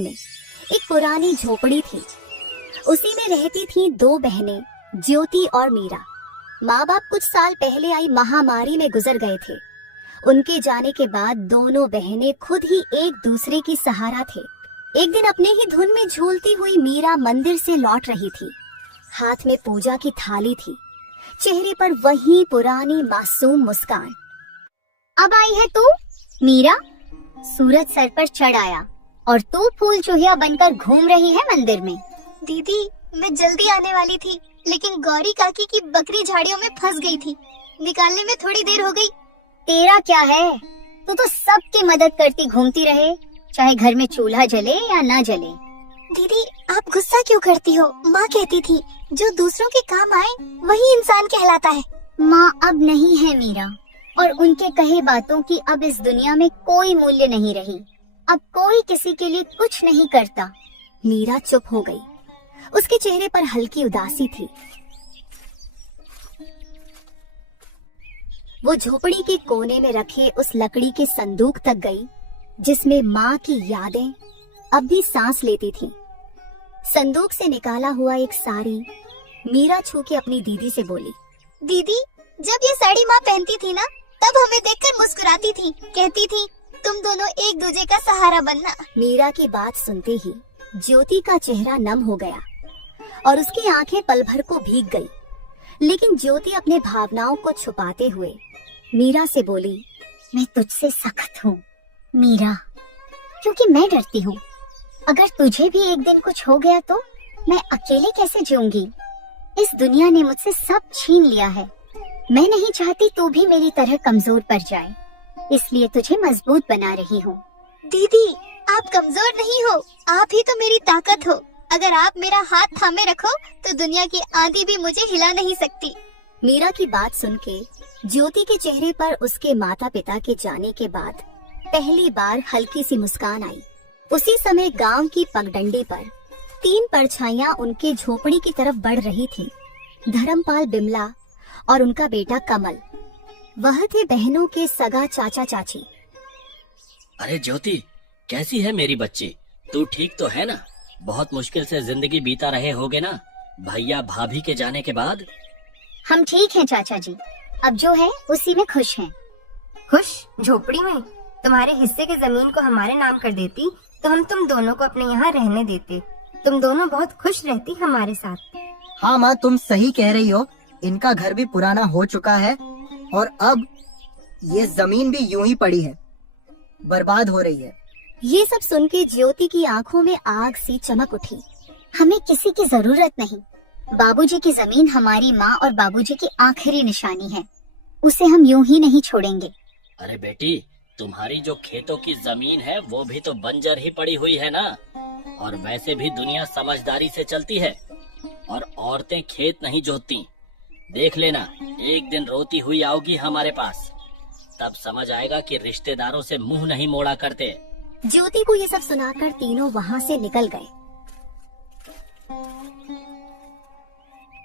में एक पुरानी झोपड़ी थी। उसी में रहती थीं दो बहनें, ज्योति और मीरा। माँ बाप कुछ साल पहले आई महामारी में गुजर गए थे। उनके जाने के बाद दोनों बहनें खुद ही एक दूसरे की सहारा थे। एक दिन अपने ही धुन में झूलती हुई मीरा मंदिर से लौट रही थी। हाथ में पूजा की थाली थी, चेहरे पर वही पुरानी मासूम मुस्कान। अब आई है तू मीरा? सूरज सर पर चढ़ आया और तू फूल चूहिया बनकर घूम रही है मंदिर में। दीदी, मैं जल्दी आने वाली थी, लेकिन गौरी काकी की बकरी झाड़ियों में फंस गई थी। निकालने में थोड़ी देर हो गई। तेरा क्या है, तू तो सबकी मदद करती घूमती रहे, चाहे घर में चूल्हा जले या ना जले। दीदी, आप गुस्सा क्यों करती हो? माँ कहती थी जो दूसरों के काम आए वही इंसान कहलाता है। माँ अब नहीं है मीरा, और उनके कहे बातों की अब इस दुनिया में कोई मूल्य नहीं रही। अब कोई किसी के लिए कुछ नहीं करता। मीरा चुप हो गई। उसके चेहरे पर हल्की उदासी थी। वो झोपड़ी के कोने में रखे उस लकड़ी के संदूक तक गई जिसमें माँ की यादें अब भी सांस लेती थीं। संदूक से निकाला हुआ एक साड़ी मीरा छू के अपनी दीदी से बोली, दीदी, जब ये साड़ी माँ पहनती थी ना, तब हमें देखकर मुस्कुराती थी, कहती थी तुम दोनों एक दूसरे का सहारा बनना। मीरा की बात सुनते ही ज्योति का चेहरा नम हो गया और उसकी आंखें पल भर को भीग गई। लेकिन ज्योति अपने भावनाओं को छुपाते हुए मीरा से बोली, मैं तुझसे सख्त हूँ मीरा, क्योंकि मैं डरती हूँ। अगर तुझे भी एक दिन कुछ हो गया तो मैं अकेले कैसे जीऊंगी? इस दुनिया ने मुझसे सब छीन लिया है। मैं नहीं चाहती तू भी मेरी तरह कमजोर पड़ जाए, इसलिए तुझे मजबूत बना रही हूँ। दीदी, आप कमजोर नहीं हो, आप ही तो मेरी ताकत हो। अगर आप मेरा हाथ थामे रखो तो दुनिया की आंधी भी मुझे हिला नहीं सकती। मीरा की बात सुन के ज्योति के चेहरे पर उसके माता पिता के जाने के बाद पहली बार हल्की सी मुस्कान आई। उसी समय गांव की पगडंडी पर 3 परछाइयां उनके झोपड़ी की तरफ बढ़ रही थीं। धर्मपाल, बिमला और उनका बेटा कमल। वह थे बहनों के सगा चाचा चाची। अरे ज्योति, कैसी है मेरी बच्ची? तू ठीक तो है ना? बहुत मुश्किल से जिंदगी बीता रहे होगे ना भैया भाभी के जाने के बाद। हम ठीक हैं चाचा जी, अब जो है उसी में खुश हैं। खुश? झोपड़ी में? तुम्हारे हिस्से की जमीन को हमारे नाम कर देती तो हम तुम दोनों को अपने यहाँ रहने देते। तुम दोनों बहुत खुश रहती हमारे साथ। हाँ माँ, तुम सही कह रही हो। इनका घर भी पुराना हो चुका है और अब ये जमीन भी यूं ही पड़ी है, बर्बाद हो रही है। ये सब सुन के ज्योति की आंखों में आग सी चमक उठी। हमें किसी की जरूरत नहीं। बाबूजी की जमीन हमारी माँ और बाबूजी की आखिरी निशानी है, उसे हम यूं ही नहीं छोड़ेंगे। अरे बेटी, तुम्हारी जो खेतों की जमीन है वो भी तो बंजर ही पड़ी हुई है ना। और वैसे भी दुनिया समझदारी से चलती है और औरतें खेत नहीं जोतती। देख लेना, एक दिन रोती हुई आओगी हमारे पास, तब समझ आएगा कि रिश्तेदारों से मुंह नहीं मोड़ा करते। ज्योति को ये सब सुनाकर तीनों वहाँ से निकल गए।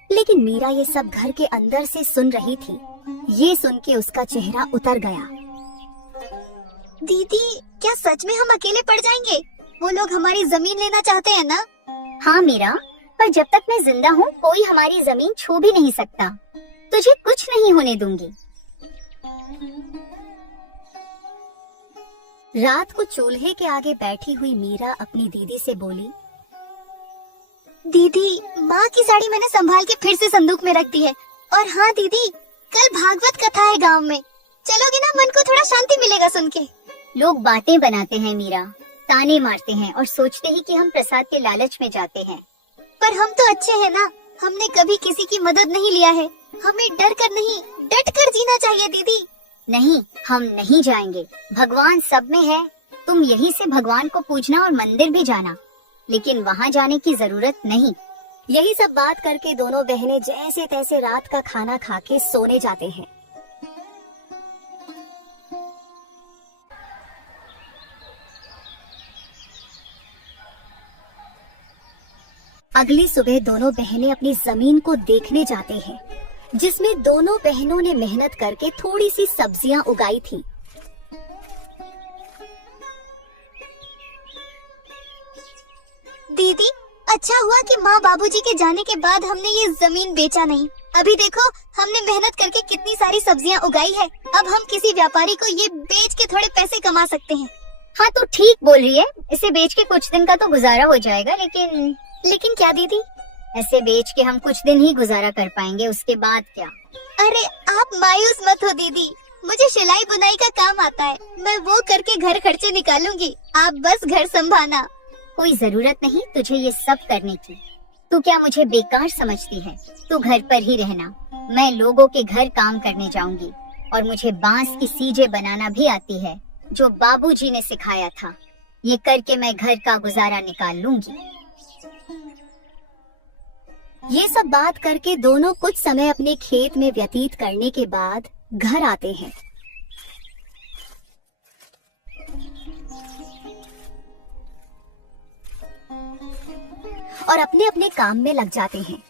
लेकिन मीरा ये सब घर के अंदर से सुन रही थी। ये सुन के उसका चेहरा उतर गया। दीदी, क्या सच में हम अकेले पड़ जाएंगे? वो लोग हमारी जमीन लेना चाहते हैं ना? हाँ मीरा, पर जब तक मैं जिंदा हूँ कोई हमारी जमीन छू भी नहीं सकता। तुझे कुछ नहीं होने दूंगी। रात को चूल्हे के आगे बैठी हुई मीरा अपनी दीदी से बोली, दीदी, माँ की साड़ी मैंने संभाल के फिर से संदूक में रख दी है। और हाँ दीदी, कल भागवत कथा है गांव में, चलोगे ना? मन को थोड़ा शांति मिलेगा सुन के। लोग बातें बनाते हैं मीरा, ताने मारते हैं और सोचते ही कि हम प्रसाद के लालच में जाते हैं। पर हम तो अच्छे हैं ना, हमने कभी किसी की मदद नहीं लिया है। हमें डर कर नहीं, डट कर जीना चाहिए दीदी। नहीं, हम नहीं जाएंगे। भगवान सब में है। तुम यहीं से भगवान को पूजना और मंदिर भी जाना, लेकिन वहाँ जाने की जरूरत नहीं। यही सब बात करके दोनों बहनें जैसे तैसे रात का खाना खा के सोने जाते हैं। अगली सुबह दोनों बहनें अपनी जमीन को देखने जाते हैं, जिसमें दोनों बहनों ने मेहनत करके थोड़ी सी सब्जियां उगाई थी। दीदी, अच्छा हुआ कि माँ बाबूजी के जाने के बाद हमने ये जमीन बेचा नहीं। अभी देखो हमने मेहनत करके कितनी सारी सब्जियाँ उगाई है। अब हम किसी व्यापारी को ये बेच के थोड़े पैसे कमा सकते हैं। हाँ तो ठीक बोल रही है, इसे बेच के कुछ दिन का तो गुजारा हो जाएगा, लेकिन क्या दीदी? ऐसे बेच के हम कुछ दिन ही गुजारा कर पाएंगे, उसके बाद क्या? अरे आप मायूस मत हो दीदी, मुझे सिलाई बुनाई का काम आता है, मैं वो करके घर खर्चे निकालूंगी, आप बस घर संभालना। कोई जरूरत नहीं तुझे ये सब करने की। तू क्या मुझे बेकार समझती है? तू घर पर ही रहना, मैं लोगों के घर काम करने जाऊंगी और मुझे बांस की सीजे बनाना भी आती है जो बाबूजी ने सिखाया था। ये करके मैं घर का गुजारा निकाल लूंगी। ये सब बात करके दोनों कुछ समय अपने खेत में व्यतीत करने के बाद घर आते हैं। और अपने अपने काम में लग जाते हैं।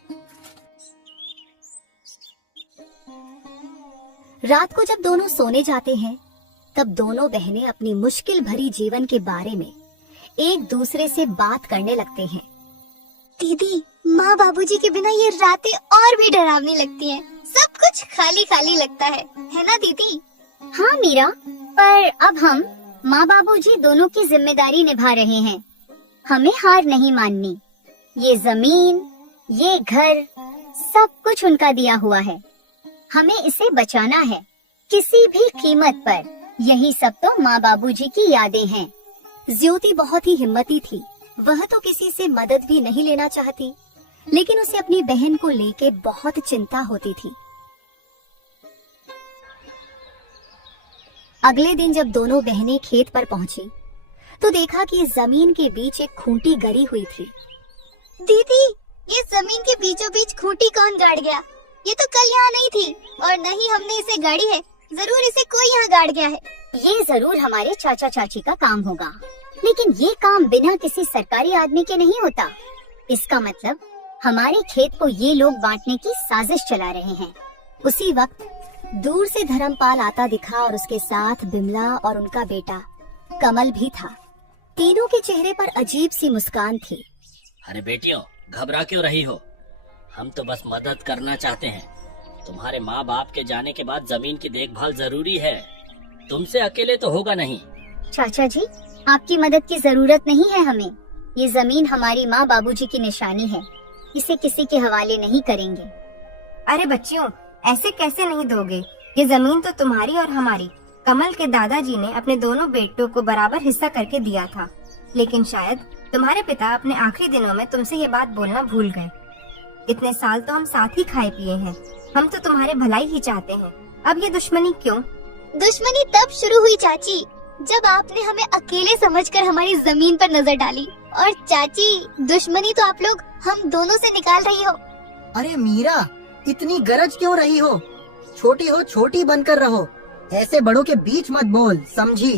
रात को जब दोनों सोने जाते हैं तब दोनों बहनें अपनी मुश्किल भरी जीवन के बारे में एक दूसरे से बात करने लगते हैं। दीदी, माँ बाबूजी के बिना ये रातें और भी डरावनी लगती हैं। सब कुछ खाली खाली लगता है ना दीदी? हाँ मीरा, पर अब हम माँ बाबूजी दोनों की जिम्मेदारी निभा रहे हैं। हमें हार नहीं माननी। ये जमीन, ये घर, सब कुछ उनका दिया हुआ है। हमें इसे बचाना है किसी भी कीमत पर। यही सब तो माँ बाबूजी की यादें हैं। ज्योति बहुत ही हिम्मती थी। वह तो किसी से मदद भी नहीं लेना चाहती, लेकिन उसे अपनी बहन को लेके बहुत चिंता होती थी। अगले दिन जब दोनों बहनें खेत पर पहुंची तो देखा कि जमीन के बीच एक खूंटी गड़ी हुई थी। दीदी, ये जमीन के बीचों बीच खूंटी कौन गाड़ गया? ये तो कल यहाँ नहीं थी और न ही हमने इसे गाड़ी है। जरूर इसे कोई यहाँ गाड़ गया है। ये जरूर हमारे चाचा चाची का काम होगा, लेकिन ये काम बिना किसी सरकारी आदमी के नहीं होता। इसका मतलब हमारे खेत को ये लोग बांटने की साजिश चला रहे हैं। उसी वक्त दूर से धर्मपाल आता दिखा और उसके साथ बिमला और उनका बेटा कमल भी था। तीनों के चेहरे पर अजीब सी मुस्कान थी। अरे बेटियों, घबरा क्यों रही हो? हम तो बस मदद करना चाहते हैं। तुम्हारे माँ बाप के जाने के बाद जमीन की देखभाल जरूरी है। तुमसे अकेले तो होगा नहीं। चाचा जी, आपकी मदद की जरूरत नहीं है हमें। ये जमीन हमारी माँ बाबूजी की निशानी है, इसे किसी के हवाले नहीं करेंगे। अरे बच्चियों, ऐसे कैसे नहीं दोगे? ये जमीन तो तुम्हारी और हमारी। कमल के दादाजी ने अपने दोनों बेटों को बराबर हिस्सा करके दिया था, लेकिन शायद तुम्हारे पिता अपने आखिरी दिनों में तुमसे ये बात बोलना भूल गए। इतने साल तो हम साथ ही खाए पिए हैं। हम तो तुम्हारे भलाई ही चाहते हैं। अब ये दुश्मनी क्यों? दुश्मनी तब शुरू हुई चाची, जब आपने हमें अकेले समझकर हमारी जमीन पर नजर डाली। और चाची, दुश्मनी तो आप लोग हम दोनों से निकाल रही हो। अरे मीरा, इतनी गरज क्यों रही हो? छोटी हो छोटी बनकर रहो, ऐसे बड़ों के बीच मत बोल, समझी?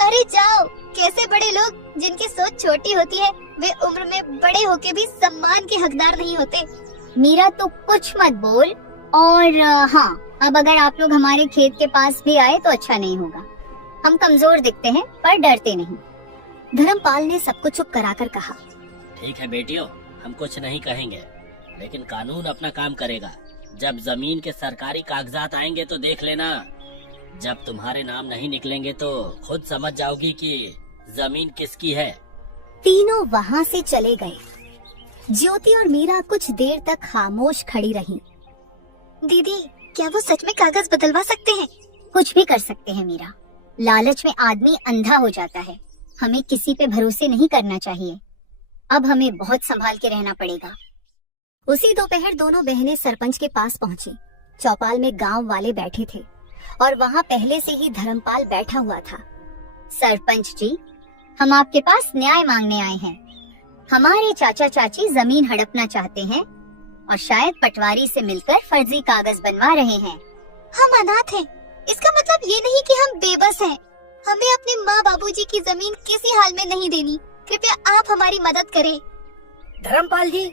अरे जाओ, कैसे बड़े लोग जिनकी सोच छोटी होती है वे उम्र में बड़े होके भी सम्मान के हकदार नहीं होते। मीरा, तो कुछ मत बोल। और हाँ, अब अगर आप लोग हमारे खेत के पास भी आए तो अच्छा नहीं होगा। हम कमजोर दिखते हैं पर डरते नहीं। धर्मपाल ने सबको चुप कराकर कहा। ठीक है बेटियों, हम कुछ नहीं कहेंगे, लेकिन कानून अपना काम करेगा। जब जमीन के सरकारी कागजात आएंगे तो देख लेना। जब तुम्हारे नाम नहीं निकलेंगे तो खुद समझ जाओगी कि जमीन किसकी है। तीनों वहाँ से चले गए। ज्योति और मीरा कुछ देर तक खामोश खड़ी रहीं। दीदी, क्या वो सच में कागज बदलवा सकते हैं? कुछ भी कर सकते हैं मीरा। लालच में आदमी अंधा हो जाता है। हमें किसी पे भरोसे नहीं करना चाहिए। अब हमें बहुत संभाल के रहना पड़ेगा। उसी दोपहर दोनों बहनें सरपंच के पास पहुंची। चौपाल में गांव वाले बैठे थे और वहां पहले से ही धर्मपाल बैठा हुआ था। सरपंच जी, हम आपके पास न्याय मांगने आए हैं। हमारे चाचा चाची जमीन हड़पना चाहते हैं और शायद पटवारी से मिलकर फर्जी कागज बनवा रहे हैं। हम अनाथ हैं, इसका मतलब ये नहीं कि हम बेबस हैं। हमें अपने माँ बाबूजी की जमीन किसी हाल में नहीं देनी। कृपया आप हमारी मदद करें। धर्मपाल जी,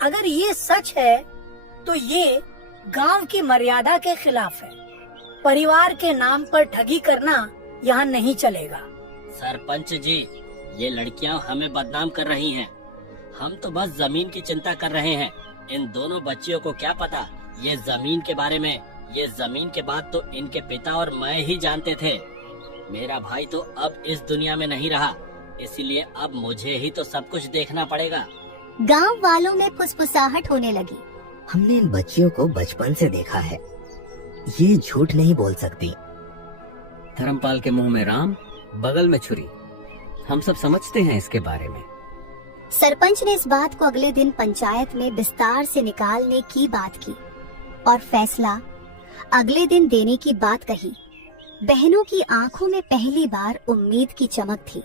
अगर ये सच है तो ये गांव की मर्यादा के खिलाफ है। परिवार के नाम पर ठगी करना यहाँ नहीं चलेगा। सरपंच जी, ये लड़कियां हमें बदनाम कर रही हैं। हम तो बस जमीन की चिंता कर रहे हैं। इन दोनों बच्चियों को क्या पता ये जमीन के बारे में। ये जमीन के बाद तो इनके पिता और मैं ही जानते थे। मेरा भाई तो अब इस दुनिया में नहीं रहा, इसीलिए अब मुझे ही तो सब कुछ देखना पड़ेगा। गांव वालों में फुसफुसाहट होने लगी। हमने इन बच्चियों को बचपन से देखा है, ये झूठ नहीं बोल सकती। धर्मपाल के मुंह में राम, बगल में छुरी। हम सब समझते हैं इसके बारे में। सरपंच ने इस बात को अगले दिन पंचायत में विस्तार से निकालने की बात की और फैसला अगले दिन देने की बात कही। बहनों की आंखों में पहली बार उम्मीद की चमक थी।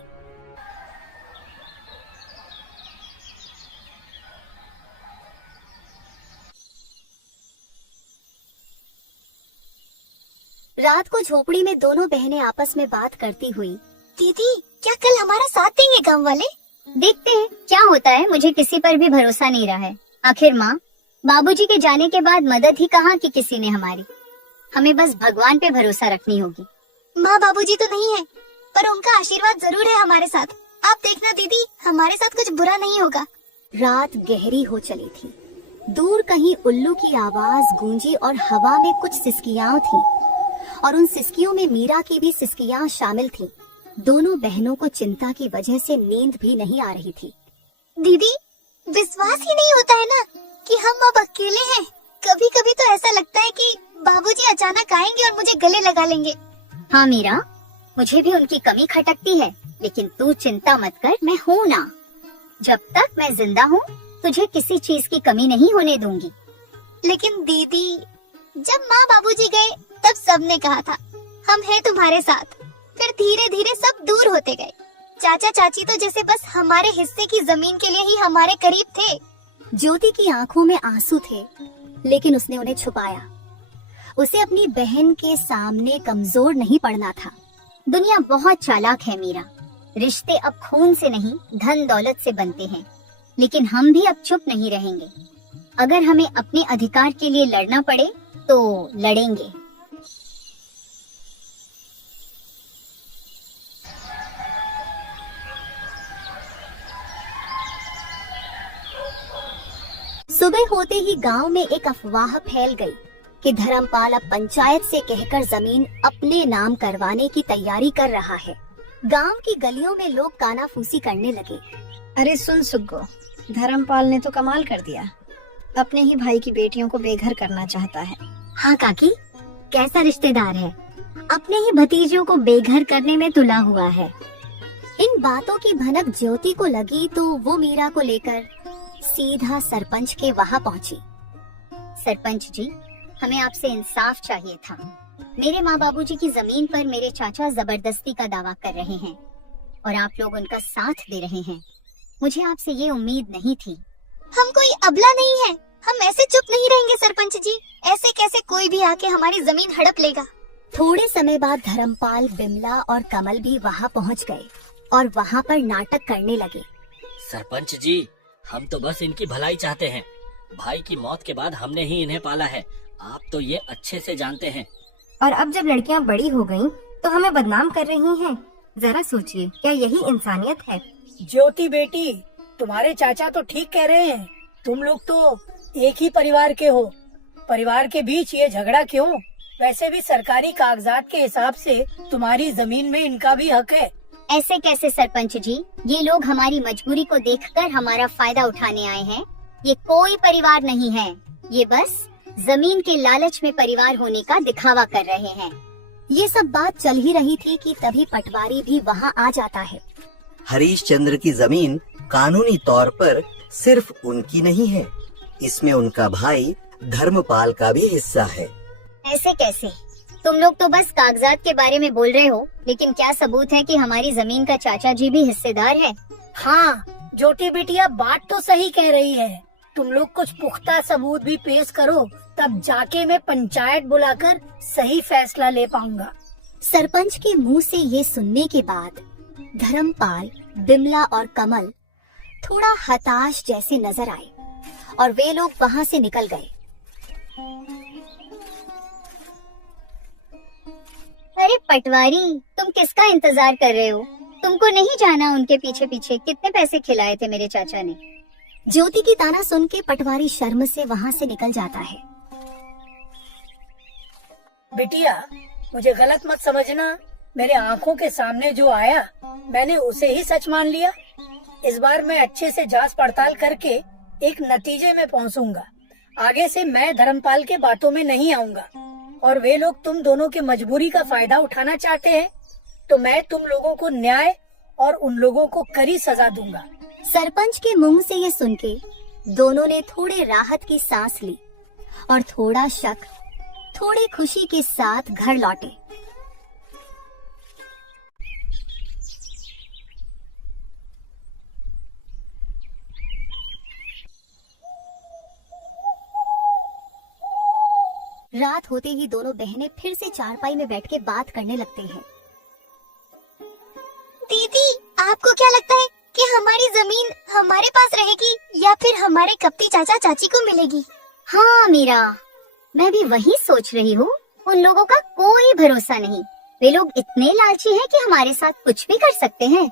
रात को झोपड़ी में दोनों बहनें आपस में बात करती हुई, दीदी क्या कल हमारा साथ देंगे गांव वाले? देखते हैं क्या होता है। मुझे किसी पर भी भरोसा नहीं रहा है। आखिर माँ बाबूजी के जाने के बाद मदद ही कहाँ की किसी ने हमारी। हमें बस भगवान पे भरोसा रखनी होगी। माँ बाबूजी तो नहीं है, पर उनका आशीर्वाद जरूर है हमारे साथ। आप देखना दीदी, हमारे साथ कुछ बुरा नहीं होगा। रात गहरी हो चली थी। दूर कहीं उल्लू की आवाज गूंजी और हवा में कुछ सिसकियां थीं और उन सिसकियों में मीरा की भी सिसकियां शामिल थीं। दोनों बहनों को चिंता की वजह से नींद भी नहीं आ रही थी। दीदी विश्वास ही नहीं होता है ना कि हम अब अकेले हैं। कभी कभी तो ऐसा लगता है कि बाबूजी अचानक आएंगे और मुझे गले लगा लेंगे। हाँ मीरा, मुझे भी उनकी कमी खटकती है, लेकिन तू चिंता मत कर, मैं हूँ ना। जब तक मैं जिंदा हूँ तुझे किसी चीज की कमी नहीं होने दूंगी। लेकिन दीदी जब माँ बाबूजी गए तब सबने कहा था हम हैं तुम्हारे साथ। फिर धीरे धीरे सब दूर होते गए। चाचा चाची तो जैसे बस हमारे हिस्से की जमीन के लिए ही हमारे करीब थे। ज्योति की आंखों में आंसू थे, लेकिन उसने उन्हें छुपाया। उसे अपनी बहन के सामने कमजोर नहीं पड़ना था। दुनिया बहुत चालाक है मीरा। रिश्ते अब खून से नहीं धन दौलत से बनते हैं, लेकिन हम भी अब चुप नहीं रहेंगे। अगर हमें अपने अधिकार के लिए लड़ना पड़े तो लड़ेंगे। सुबह होते ही गांव में एक अफवाह फैल गई कि धर्मपाल अब पंचायत से कहकर जमीन अपने नाम करवाने की तैयारी कर रहा है। गांव की गलियों में लोग कानाफूसी करने लगे। अरे सुन सुग्गो, धर्मपाल ने तो कमाल कर दिया। अपने ही भाई की बेटियों को बेघर करना चाहता है। हाँ काकी, कैसा रिश्तेदार है, अपने ही भतीजों को बेघर करने में तुला हुआ है। इन बातों की भनक ज्योति को लगी तो वो मीरा को लेकर सीधा सरपंच के वहाँ पहुँची। सरपंच जी, हमें आपसे इंसाफ चाहिए था। मेरे माँ बाबूजी की जमीन पर मेरे चाचा जबरदस्ती का दावा कर रहे हैं और आप लोग उनका साथ दे रहे हैं। मुझे आपसे ये उम्मीद नहीं थी। हम कोई अबला नहीं है, हम ऐसे चुप नहीं रहेंगे सरपंच जी। ऐसे कैसे कोई भी आके हमारी जमीन हड़प लेगा। थोड़े समय बाद धर्मपाल, बिमला और कमल भी वहाँ पहुँच गए और वहाँ पर नाटक करने लगे। सरपंच जी, हम तो बस इनकी भलाई चाहते हैं। भाई की मौत के बाद हमने ही इन्हें पाला है, आप तो ये अच्छे से जानते हैं। और अब जब लड़कियां बड़ी हो गईं, तो हमें बदनाम कर रही हैं। जरा सोचिए, क्या यही इंसानियत है? ज्योति बेटी, तुम्हारे चाचा तो ठीक कह रहे हैं। तुम लोग तो एक ही परिवार के हो। परिवार के बीच ये झगड़ा क्यों? वैसे भी सरकारी कागजात के हिसाब से तुम्हारी जमीन में इनका भी हक है। ऐसे कैसे सरपंच जी, ये लोग हमारी मजबूरी को देखकर हमारा फायदा उठाने आए हैं। ये कोई परिवार नहीं है, ये बस जमीन के लालच में परिवार होने का दिखावा कर रहे हैं। ये सब बात चल ही रही थी कि तभी पटवारी भी वहाँ आ जाता है। हरीश चंद्र की जमीन कानूनी तौर पर सिर्फ उनकी नहीं है, इसमें उनका भाई धर्मपाल का भी हिस्सा है। ऐसे कैसे? तुम लोग तो बस कागजात के बारे में बोल रहे हो, लेकिन क्या सबूत है कि हमारी जमीन का चाचा जी भी हिस्सेदार है? हाँ ज्योति बेटिया, बात तो सही कह रही है। तुम लोग कुछ पुख्ता सबूत भी पेश करो, तब जाके मैं पंचायत बुलाकर सही फैसला ले पाऊंगा। सरपंच के मुंह से ये सुनने के बाद धर्मपाल, बिमला और कमल थोड़ा हताश जैसे नजर आए और वे लोग वहाँ से निकल गए। अरे पटवारी, तुम किसका इंतजार कर रहे हो? तुमको नहीं जाना उनके पीछे पीछे कितने पैसे खिलाए थे मेरे चाचा ने? ज्योति की ताना सुन के पटवारी शर्म से वहाँ से निकल जाता है। बिटिया, मुझे गलत मत समझना। मेरे आंखों के सामने जो आया मैंने उसे ही सच मान लिया। इस बार मैं अच्छे से जांच पड़ताल करके एक नतीजे में पहुंचूंगा। आगे से मैं धर्मपाल के बातों में नहीं आऊंगा। और वे लोग तुम दोनों की मजबूरी का फायदा उठाना चाहते हैं तो मैं तुम लोगों को न्याय और उन लोगों को कड़ी सजा दूंगा। सरपंच के मुंह से ये सुन के दोनों ने थोड़े राहत की सांस ली और थोड़ा शक, थोड़ी खुशी के साथ घर लौटे। रात होते ही दोनों बहनें फिर से चारपाई में बैठ के बात करने लगते हैं। दीदी, आपको क्या लगता है कि हमारी जमीन हमारे पास रहेगी या फिर हमारे कपटी चाचा चाची को मिलेगी? हाँ मीरा, मैं भी वही सोच रही हूँ। उन लोगों का कोई भरोसा नहीं। वे लोग इतने लालची हैं कि हमारे साथ कुछ भी कर सकते हैं।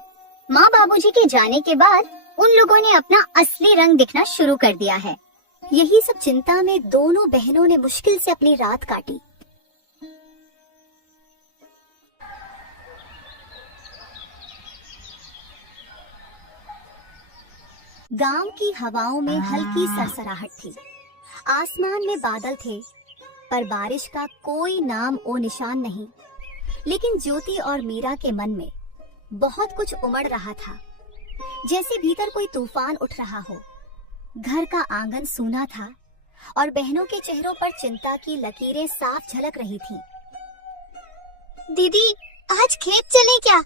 माँ बाबूजी के जाने के बाद उन लोगों ने अपना असली रंग दिखना शुरू कर दिया है। यही सब चिंता में दोनों बहनों ने मुश्किल से अपनी रात काटी। गांव की हवाओं में हल्की सरसराहट थी। आसमान में बादल थे पर बारिश का कोई नाम ओ निशान नहीं। लेकिन ज्योति और मीरा के मन में बहुत कुछ उमड़ रहा था, जैसे भीतर कोई तूफान उठ रहा हो। घर का आंगन सूना था और बहनों के चेहरों पर चिंता की लकीरें साफ झलक रही थीं। दीदी, आज खेत चले क्या?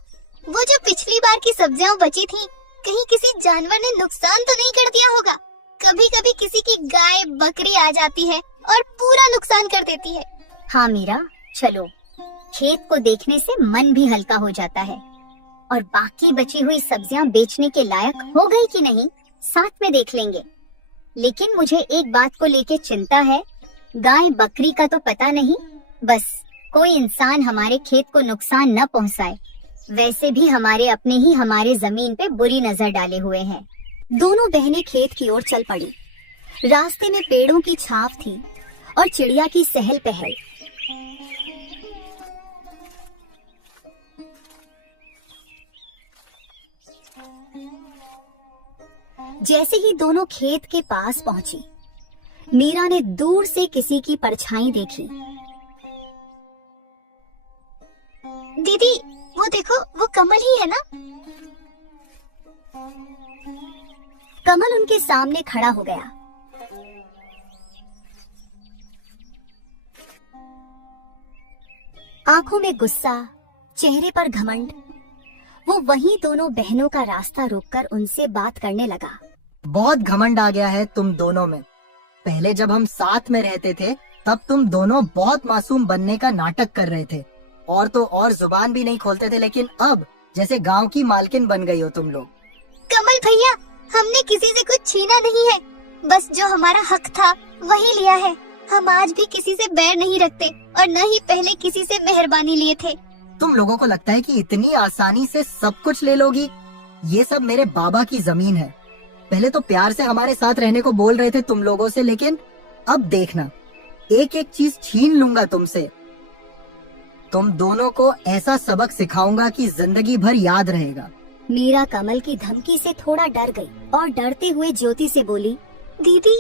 वो जो पिछली बार की सब्जियां बची थीं, कहीं किसी जानवर ने नुकसान तो नहीं कर दिया होगा? कभी कभी किसी की गाय बकरी आ जाती है और पूरा नुकसान कर देती है। हाँ मीरा, चलो, खेत को देखने से मन भी हल्का हो जाता है। और बाकी बची हुई सब्जियां बेचने के लायक हो गई कि नहीं, साथ में देख लेंगे। लेकिन मुझे एक बात को लेके चिंता है। गाय बकरी का तो पता नहीं, बस कोई इंसान हमारे खेत को नुकसान न पहुंचाए। वैसे भी हमारे अपने ही हमारे जमीन पे बुरी नजर डाले हुए हैं। दोनों बहनें खेत की ओर चल पड़ी। रास्ते में पेड़ों की छाव थी और चिड़िया की सहल पहल। जैसे ही दोनों खेत के पास पहुंची, मीरा ने दूर से किसी की परछाई देखी। दीदी, वो देखो, वो कमल ही है ना? कमल उनके सामने खड़ा हो गया। आंखों में गुस्सा, चेहरे पर घमंड। वो वहीं दोनों बहनों का रास्ता रोककर उनसे बात करने लगा। बहुत घमंड आ गया है तुम दोनों में। पहले जब हम साथ में रहते थे तब तुम दोनों बहुत मासूम बनने का नाटक कर रहे थे और तो और जुबान भी नहीं खोलते थे, लेकिन अब जैसे गांव की मालकिन बन गई हो तुम लोग। कमल भैया, हमने किसी से कुछ छीना नहीं है, बस जो हमारा हक था वही लिया है। हम आज भी किसी से बैर नहीं रखते और न ही पहले किसी से मेहरबानी लिए थे। तुम लोगों को लगता है कि इतनी आसानी से सब कुछ ले लोगी? ये सब मेरे बाबा की जमीन है। पहले तो प्यार से हमारे साथ रहने को बोल रहे थे तुम लोगों से, लेकिन अब देखना, एक एक चीज छीन लूंगा तुमसे। तुम दोनों को ऐसा सबक सिखाऊंगा कि जिंदगी भर याद रहेगा। मीरा कमल की धमकी से थोड़ा डर गई और डरते हुए ज्योति से बोली, दीदी,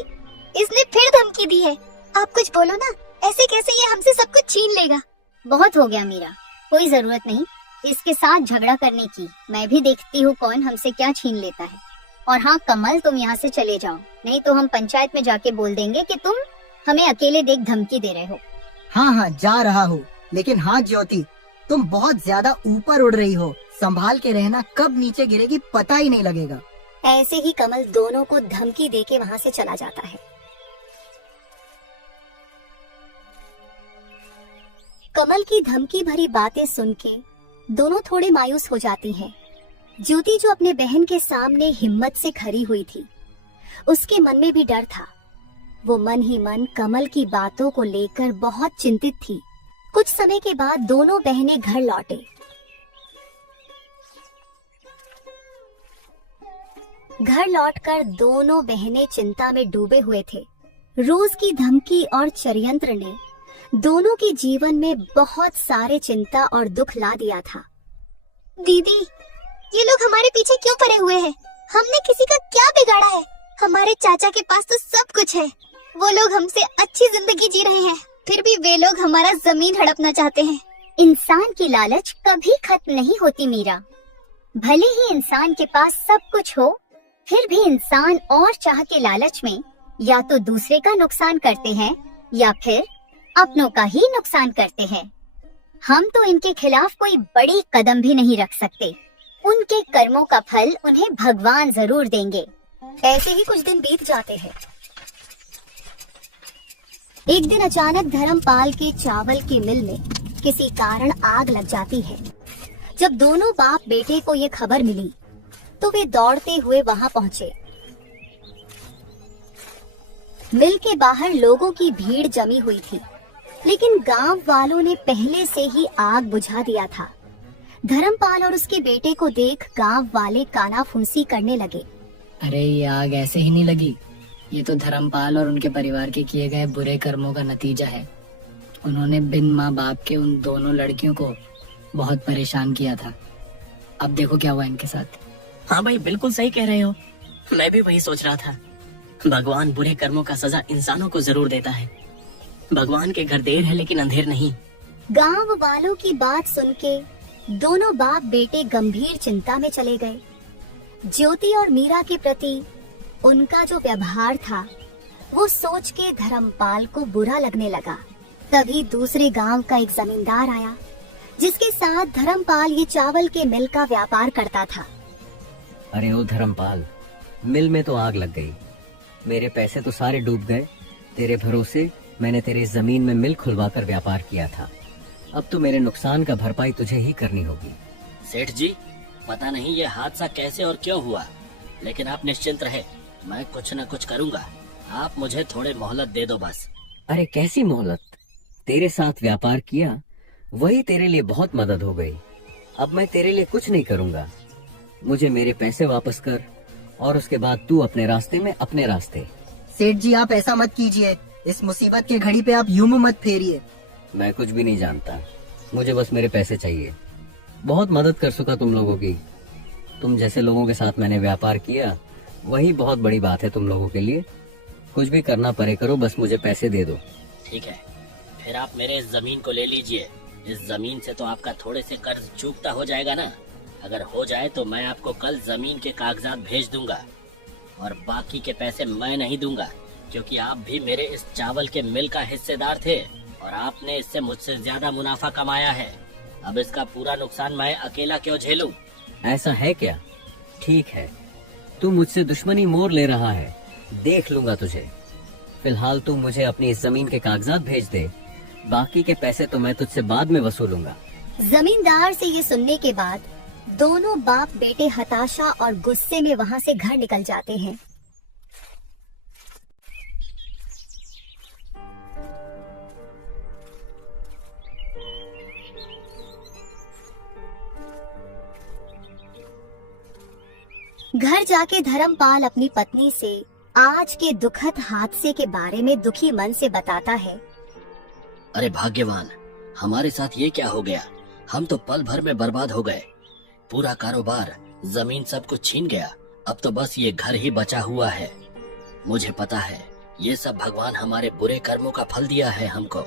इसने फिर धमकी दी है। आप कुछ बोलो ना, ऐसे कैसे ये हमसे सब कुछ छीन लेगा? बहुत हो गया मीरा, कोई जरूरत नहीं इसके साथ झगड़ा करने की। मैं भी देखती हूँ कौन हमसे क्या छीन लेता है। और हाँ कमल, तुम यहाँ से चले जाओ, नहीं तो हम पंचायत में जाके बोल देंगे कि तुम हमें अकेले देख धमकी दे रहे हो। हाँ हाँ, जा रहा हूँ, लेकिन हाँ ज्योति, तुम बहुत ज्यादा ऊपर उड़ रही हो। संभाल के रहना, कब नीचे गिरेगी पता ही नहीं लगेगा। ऐसे ही कमल दोनों को धमकी देके वहाँ से चला जाता है। कमल की धमकी भरी बातें सुन के दोनों थोड़े मायूस हो जाती हैं। ज्योति जो अपने बहन के सामने हिम्मत से खड़ी हुई थी, उसके मन में भी डर था। वो मन ही मन कमल की बातों को लेकर बहुत चिंतित थी। कुछ समय के बाद दोनों बहनें घर लौटे। घर लौटकर दोनों बहनें चिंता में डूबे हुए थे। रोज की धमकी और षड्यंत्र ने दोनों के जीवन में बहुत सारे चिंता और दुख ला दिया था। दीदी, ये लोग हमारे पीछे क्यों पड़े हुए हैं? हमने किसी का क्या बिगाड़ा है? हमारे चाचा के पास तो सब कुछ है। वो लोग हमसे अच्छी जिंदगी जी रहे हैं, फिर भी वे लोग हमारा जमीन हड़पना चाहते हैं। इंसान की लालच कभी खत्म नहीं होती मीरा। भले ही इंसान के पास सब कुछ हो, फिर भी इंसान और चाह के लालच में या तो दूसरे का नुकसान करते हैं या फिर अपनों का ही नुकसान करते हैं। हम तो इनके खिलाफ कोई बड़ी कदम भी नहीं रख सकते। उनके कर्मों का फल उन्हें भगवान जरूर देंगे। ऐसे ही कुछ दिन बीत जाते हैं। एक दिन अचानक धर्मपाल के चावल की मिल में किसी कारण आग लग जाती है। जब दोनों बाप बेटे को ये खबर मिली तो वे दौड़ते हुए वहां पहुंचे। मिल के बाहर लोगों की भीड़ जमी हुई थी, लेकिन गांव वालों ने पहले से ही आग बुझा दिया था। धर्मपाल और उसके बेटे को देख गांव वाले कानाफूसी करने लगे। अरे ये आग ऐसे ही नहीं लगी, ये तो धर्मपाल और उनके परिवार के किए गए बुरे कर्मों का नतीजा है। उन्होंने बिन माँ बाप के उन दोनों लड़कियों को बहुत परेशान किया था। अब देखो क्या हुआ इनके साथ। हाँ भाई, बिल्कुल सही कह रहे हो। मैं भी वही सोच रहा था। भगवान बुरे कर्मों का सजा इंसानों को जरूर देता है। भगवान के घर देर है लेकिन अंधेर नहीं। गांव वालों की बात सुन के दोनों बाप बेटे गंभीर चिंता में चले गए। ज्योति और मीरा के प्रति उनका जो व्यवहार था वो सोच के धर्मपाल को बुरा लगने लगा। तभी दूसरे गांव का एक जमींदार आया जिसके साथ धर्मपाल ये चावल के मिल का व्यापार करता था। अरे ओ धर्मपाल, मिल में तो आग लग गई, मेरे पैसे तो सारे डूब गए। तेरे भरोसे मैंने तेरे जमीन में मिल खुलवाकर व्यापार किया था। अब तो मेरे नुकसान का भरपाई तुझे ही करनी होगी। सेठ जी, पता नहीं ये हादसा कैसे और क्यों हुआ, लेकिन आप निश्चिंत रहे, मैं कुछ न कुछ करूंगा। आप मुझे थोड़े मोहलत दे दो बस। अरे कैसी मोहलत? तेरे साथ व्यापार किया, वही तेरे लिए बहुत मदद हो गई। अब मैं तेरे लिए कुछ नहीं करूंगा। मुझे मेरे पैसे वापस कर और उसके बाद तू अपने रास्ते में अपने रास्ते। सेठ जी, आप ऐसा मत कीजिए। इस मुसीबत के घड़ी पे आप यूं मुंह मत फेरिए। मैं कुछ भी नहीं जानता, मुझे बस मेरे पैसे चाहिए। बहुत मदद कर सका तुम लोगों की। तुम जैसे लोगों के साथ मैंने व्यापार किया, वही बहुत बड़ी बात है तुम लोगों के लिए। कुछ भी करना पड़े करो, बस मुझे पैसे दे दो। ठीक है, फिर आप मेरे इस जमीन को ले लीजिए। इस जमीन से तो आपका थोड़े से कर्ज चूकता हो जाएगा ना। अगर हो जाए तो मैं आपको कल जमीन के कागजात भेज दूंगा, और बाकी के पैसे मैं नहीं दूंगा, क्योंकि आप भी मेरे इस चावल के मिल का हिस्सेदार थे और आपने इससे मुझसे ज्यादा मुनाफा कमाया है। अब इसका पूरा नुकसान मैं अकेला क्यों झेलूं? ऐसा है क्या? ठीक है, तू मुझसे दुश्मनी मोड़ ले रहा है, देख लूंगा तुझे। फिलहाल तू मुझे अपनी इस जमीन के कागजात भेज दे, बाकी के पैसे तो मैं तुझसे बाद में वसूलूंगा। जमींदार से ये सुनने के बाद दोनों बाप बेटे हताशा और गुस्से में वहां से घर निकल जाते हैं। घर जाके धर्मपाल अपनी पत्नी से आज के दुखद हादसे के बारे में दुखी मन से बताता है। अरे भाग्यवान, हमारे साथ ये क्या हो गया? हम तो पल भर में बर्बाद हो गए। पूरा कारोबार, जमीन सब कुछ छीन गया। अब तो बस ये घर ही बचा हुआ है। मुझे पता है ये सब भगवान हमारे बुरे कर्मों का फल दिया है हमको।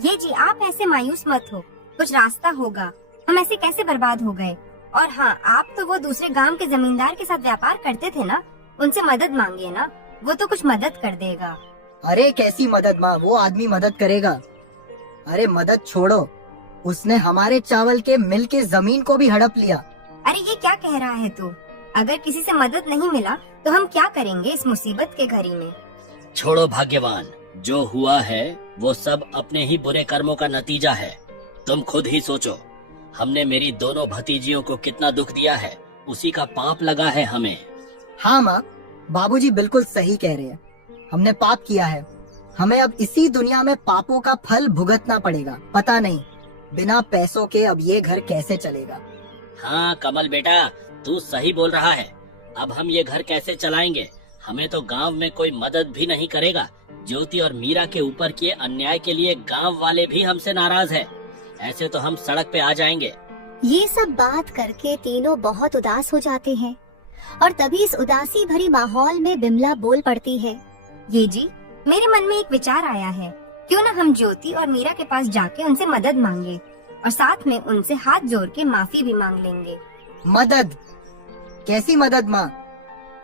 ये जी, आप ऐसे मायूस मत हो, कुछ रास्ता होगा। हम ऐसे कैसे बर्बाद हो गए? और हाँ, आप तो वो दूसरे गांव के जमींदार के साथ व्यापार करते थे ना, उनसे मदद मांगिए ना, वो तो कुछ मदद कर देगा। अरे कैसी मदद माँ, वो आदमी मदद करेगा। अरे मदद छोड़ो, उसने हमारे चावल के मिल के जमीन को भी हड़प लिया। अरे ये क्या कह रहा है तू? अगर किसी से मदद नहीं मिला तो हम क्या करेंगे इस मुसीबत के घड़ी में? छोड़ो भाग्यवान, जो हुआ है वो सब अपने ही बुरे कर्मों का नतीजा है। तुम खुद ही सोचो, हमने मेरी दोनों भतीजियों को कितना दुख दिया है, उसी का पाप लगा है हमें। हाँ माँ, बाबूजी बिल्कुल सही कह रहे हैं। हमने पाप किया है, हमें अब इसी दुनिया में पापों का फल भुगतना पड़ेगा। पता नहीं बिना पैसों के अब ये घर कैसे चलेगा। हाँ कमल बेटा, तू सही बोल रहा है। अब हम ये घर कैसे चलाएंगे? हमें तो गांव में कोई मदद भी नहीं करेगा। ज्योति और मीरा के ऊपर किए अन्याय के लिए गांव वाले भी हमसे नाराज है। ऐसे तो हम सड़क पे आ जाएंगे। ये सब बात करके तीनों बहुत उदास हो जाते हैं और तभी इस उदासी भरी माहौल में बिमला बोल पड़ती है। ये जी, मेरे मन में एक विचार आया है। क्यों ना हम ज्योति और मीरा के पास जाके उनसे मदद मांगे और साथ में उनसे हाथ जोड़ के माफी भी मांग लेंगे। मदद? कैसी मदद माँ?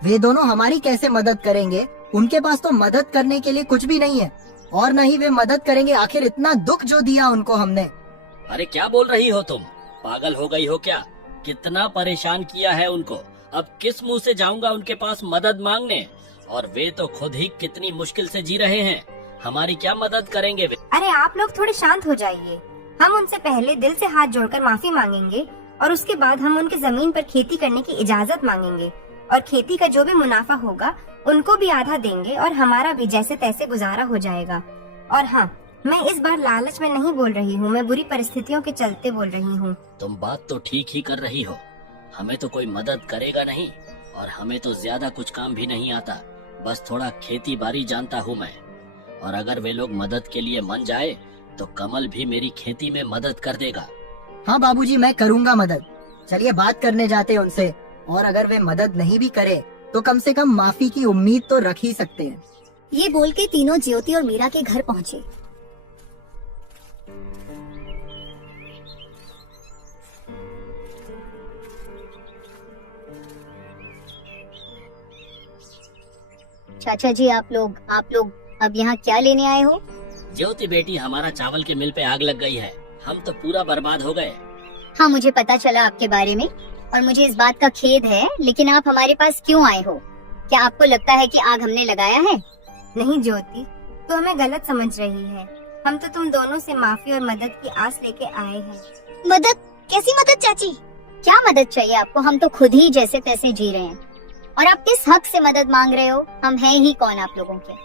वे दोनों हमारी कैसे मदद करेंगे? उनके पास तो मदद करने के लिए कुछ भी नहीं है और न ही वे मदद करेंगे। आखिर इतना दुख जो दिया उनको हमने। अरे क्या बोल रही हो तुम? पागल हो गई हो क्या? कितना परेशान किया है उनको। अब किस मुंह से जाऊंगा उनके पास मदद मांगने? और वे तो खुद ही कितनी मुश्किल से जी रहे हैं। हमारी क्या मदद करेंगे वे? अरे आप लोग थोड़े शांत हो जाइए। हम उनसे पहले दिल से हाथ जोड़कर माफी मांगेंगे और उसके बाद हम उनके जमीन पर खेती करने की इजाजत मांगेंगे और खेती का जो भी मुनाफा होगा उनको भी आधा देंगे और हमारा भी जैसे तैसे गुजारा हो जाएगा। और हाँ, मैं इस बार लालच में नहीं बोल रही हूँ, मैं बुरी परिस्थितियों के चलते बोल रही हूँ। तुम बात तो ठीक ही कर रही हो। हमें तो कोई मदद करेगा नहीं और हमें तो ज्यादा कुछ काम भी नहीं आता। बस थोड़ा खेती बाड़ी जानता हूँ मैं। और अगर वे लोग मदद के लिए मन जाए तो कमल भी मेरी खेती में मदद कर देगा। हाँ बाबूजी, मैं करूँगा मदद। चलिए बात करने जाते हैं उनसे, और अगर वे मदद नहीं भी करे तो कम से कम माफी की उम्मीद तो रख ही सकते हैं। ये बोल के तीनों ज्योति और मीरा के घर पहुँचे। चाचा जी, आप लोग अब यहाँ क्या लेने आए हो? ज्योति बेटी, हमारा चावल के मिल पे आग लग गई है। हम तो पूरा बर्बाद हो गए। हाँ, मुझे पता चला आपके बारे में और मुझे इस बात का खेद है, लेकिन आप हमारे पास क्यों आए हो? क्या आपको लगता है कि आग हमने लगाया है? नहीं ज्योति, तो हमें गलत समझ रही है। हम तो तुम दोनों से माफी और मदद की आस लेके आए हैं। मदद? कैसी मदद चाची? क्या मदद चाहिए आपको? हम तो खुद ही जैसे तैसे जी रहे हैं और आप किस हक से मदद मांग रहे हो? हम हैं ही कौन आप लोगों के?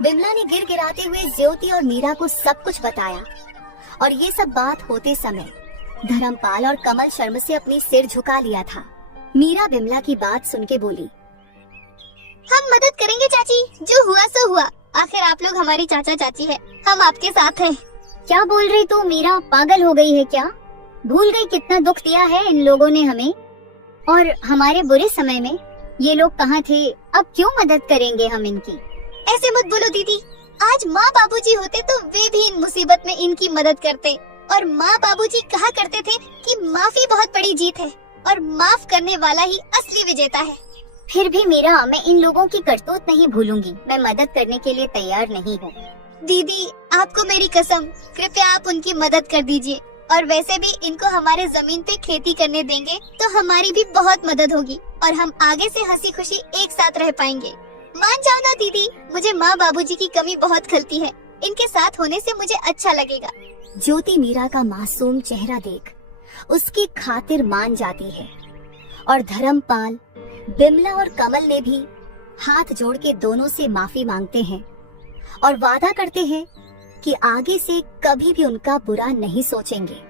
बिमला ने गिड़गिड़ाते हुए ज्योति और मीरा को सब कुछ बताया और ये सब बात होते समय धर्मपाल और कमल शर्म से अपनी सिर झुका लिया था। मीरा बिमला की बात सुन के बोली, हम मदद करेंगे चाची, जो हुआ सो हुआ। आखिर आप लोग हमारी चाचा चाची है, हम आपके साथ हैं। क्या बोल रही तू मीरा? पागल हो गई है क्या? भूल गई कितना दुख दिया है इन लोगों ने हमें? और हमारे बुरे समय में ये लोग कहाँ थे? अब क्यों मदद करेंगे हम इनकी? ऐसे मत बोलो दीदी। आज माँ बाबूजी होते तो वे भी इन मुसीबत में इनकी मदद करते। और माँ बाबूजी कहा करते थे कि माफी बहुत बड़ी जीत है और माफ करने वाला ही असली विजेता है। फिर भी मीरा, मैं इन लोगों की करतूत नहीं भूलूंगी। मैं मदद करने के लिए तैयार नहीं हूँ। दीदी, आपको मेरी कसम, कृपया आप उनकी मदद कर दीजिए। और वैसे भी इनको हमारे जमीन पे खेती करने देंगे तो हमारी भी बहुत मदद होगी और हम आगे से हंसी खुशी एक साथ रह पाएंगे। मान जाओ ना दीदी, मुझे माँ बाबूजी की कमी बहुत खलती है। इनके साथ होने से मुझे अच्छा लगेगा। ज्योति मीरा का मासूम चेहरा देख उसकी खातिर मान जाती है और धर्मपाल, बिमला और कमल ने भी हाथ जोड़ के दोनों से माफी मांगते हैं और वादा करते हैं कि आगे से कभी भी उनका बुरा नहीं सोचेंगे।